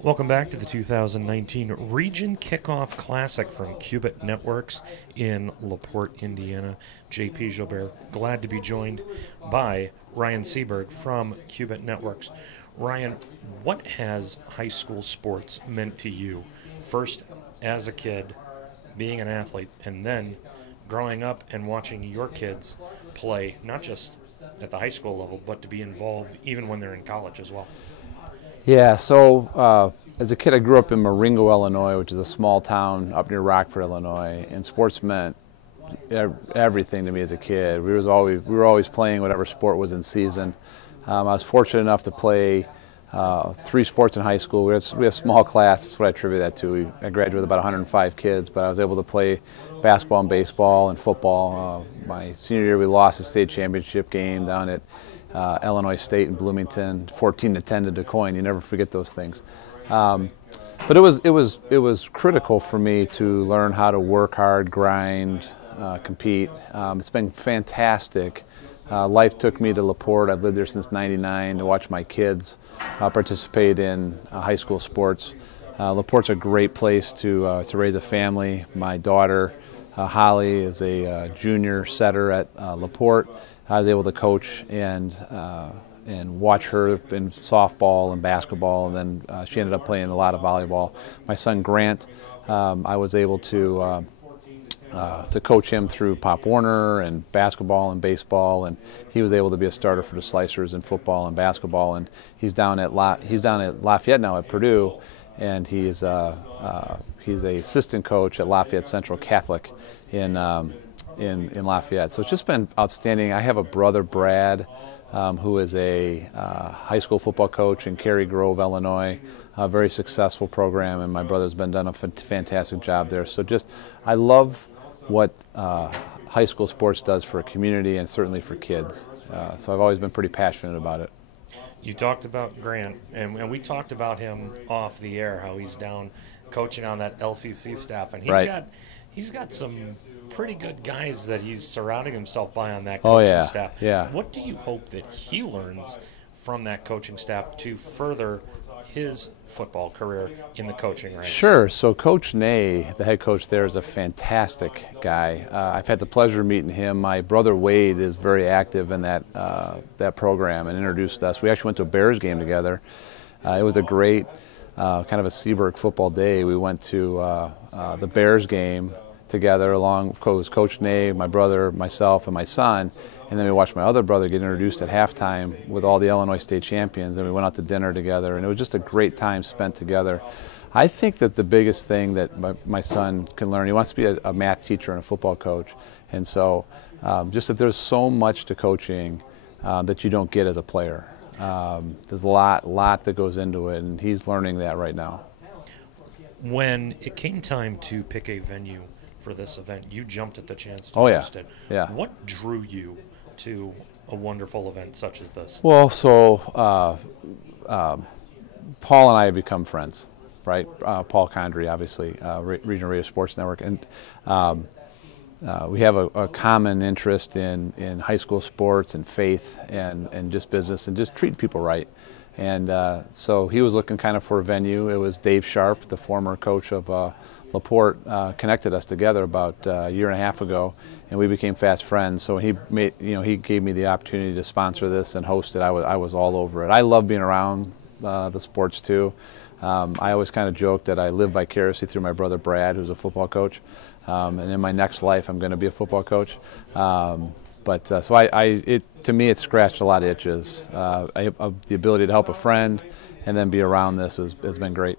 Welcome back to the 2019 Region Kickoff Classic from Qubit Networks in LaPorte, Indiana. JP Gilbert, glad to be joined by Ryan Seaburg from Qubit Networks. Ryan, what has high school sports meant to you? First, as a kid, being an athlete, and then growing up and watching your kids play, not just at the high school level, but to be involved even when they're in college as well. Yeah, so as a kid I grew up in Marengo, Illinois, which is a small town up near Rockford, Illinois, and sports meant everything to me as a kid. We were always playing whatever sport was in season. I was fortunate enough to play 3 sports in high school. We had a small class, that's what I attribute that to. I graduated with about 105 kids, but I was able to play basketball and baseball and football. My senior year we lost the state championship game down at Illinois State in Bloomington, 14-10 to DuQuoin. You never forget those things. But it was critical for me to learn how to work hard, grind, compete. It's been fantastic. Life took me to LaPorte. I've lived there since '99 to watch my kids participate in high school sports. LaPorte's a great place to raise a family. My daughter Holly is a junior setter at LaPorte. I was able to coach and watch her in softball and basketball, and then she ended up playing a lot of volleyball. My son Grant, I was able to coach him through Pop Warner and basketball and baseball, and he was able to be a starter for the Slicers in football and basketball. And he's down at Lafayette now at Purdue, and he's an assistant coach at Lafayette Central Catholic in Lafayette. So it's just been outstanding. I have a brother, Brad, who is a high school football coach in Cary Grove, Illinois. A very successful program, and my brother's done a fantastic job there. So I love what high school sports does for a community and certainly for kids. So I've always been pretty passionate about it. You talked about Grant, and we talked about him off the air, how he's down coaching on that LCC staff, and he's got some pretty good guys that he's surrounding himself by on that coaching staff. Yeah. What do you hope that he learns from that coaching staff to further his football career in the coaching ranks? Sure. So Coach Ney, the head coach there, is a fantastic guy. I've had the pleasure of meeting him. My brother Wade is very active in that program and introduced us. We actually went to a Bears game together. It was a great kind of a Seaburg football day. We went to the Bears game together along with Coach Ney, my brother, myself, and my son. And then we watched my other brother get introduced at halftime with all the Illinois state champions, and we went out to dinner together, and it was just a great time spent together. I think that the biggest thing that my son can learn, he wants to be a math teacher and a football coach, and so just that there's so much to coaching that you don't get as a player. There's a lot that goes into it, and he's learning that right now. When it came time to pick a venue for this event, you jumped at the chance to host it. Yeah. What drew you to a wonderful event such as this? Well, so Paul and I have become friends, right? Paul Condry, obviously, Regional Radio Sports Network, and we have a common interest in high school sports and faith and just business and just treating people right. And so he was looking kind of for a venue. It was Dave Sharp, the former coach of LaPorte, connected us together about a year and a half ago, and we became fast friends. So he gave me the opportunity to sponsor this and host it. I was all over it. I love being around the sports too. I always kind of joke that I live vicariously through my brother Brad, who's a football coach, and in my next life I'm going to be a football coach. To me, it scratched a lot of itches. The ability to help a friend and then be around this has been great.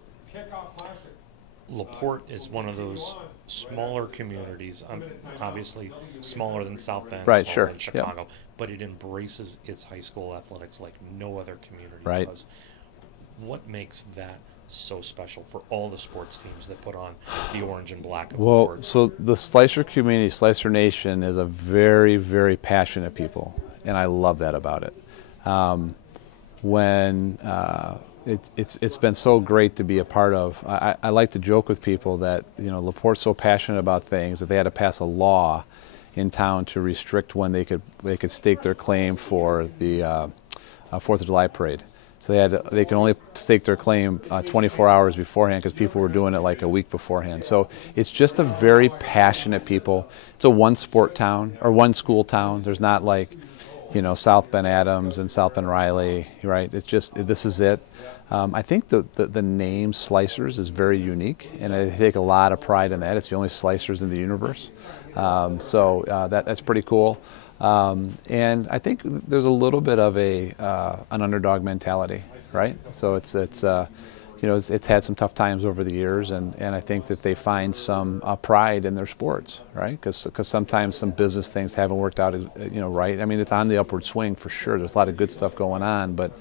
LaPorte is one of those smaller communities, obviously smaller than South Bend, right, smaller sure. than Chicago, yep. But it embraces its high school athletics like no other community right. does. What makes that so special for all the sports teams that put on the orange and black of LaPorte? So the Slicer community, Slicer Nation, is a very, very passionate people, and I love that about it. It's been so great to be a part of. I like to joke with people that LaPorte's so passionate about things that they had to pass a law in town to restrict when they could stake their claim for the 4th of July parade. So they can only stake their claim 24 hours beforehand because people were doing it like a week beforehand. So it's just a very passionate people. It's a one sport town or one school town. There's not like, South Bend Adams and South Bend Riley, right? It's just, this is it. I think the name Slicers is very unique, and I take a lot of pride in that. It's the only Slicers in the universe. That's pretty cool. And I think there's a little bit of an underdog mentality, right? So it's had some tough times over the years, and I think that they find some pride in their sports, right? Because sometimes some business things haven't worked out, right. I mean, it's on the upward swing for sure. There's a lot of good stuff going on, but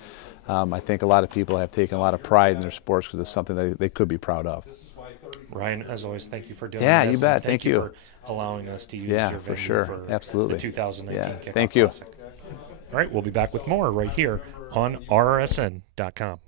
I think a lot of people have taken a lot of pride in their sports because it's something that they could be proud of. Ryan, as always, thank you for doing this. Yeah, you bet. Thank you for allowing us to use your venue for sure. for Absolutely. the 2019 Kickoff Thank you. Classic. All right, we'll be back with more right here on RRSN.com.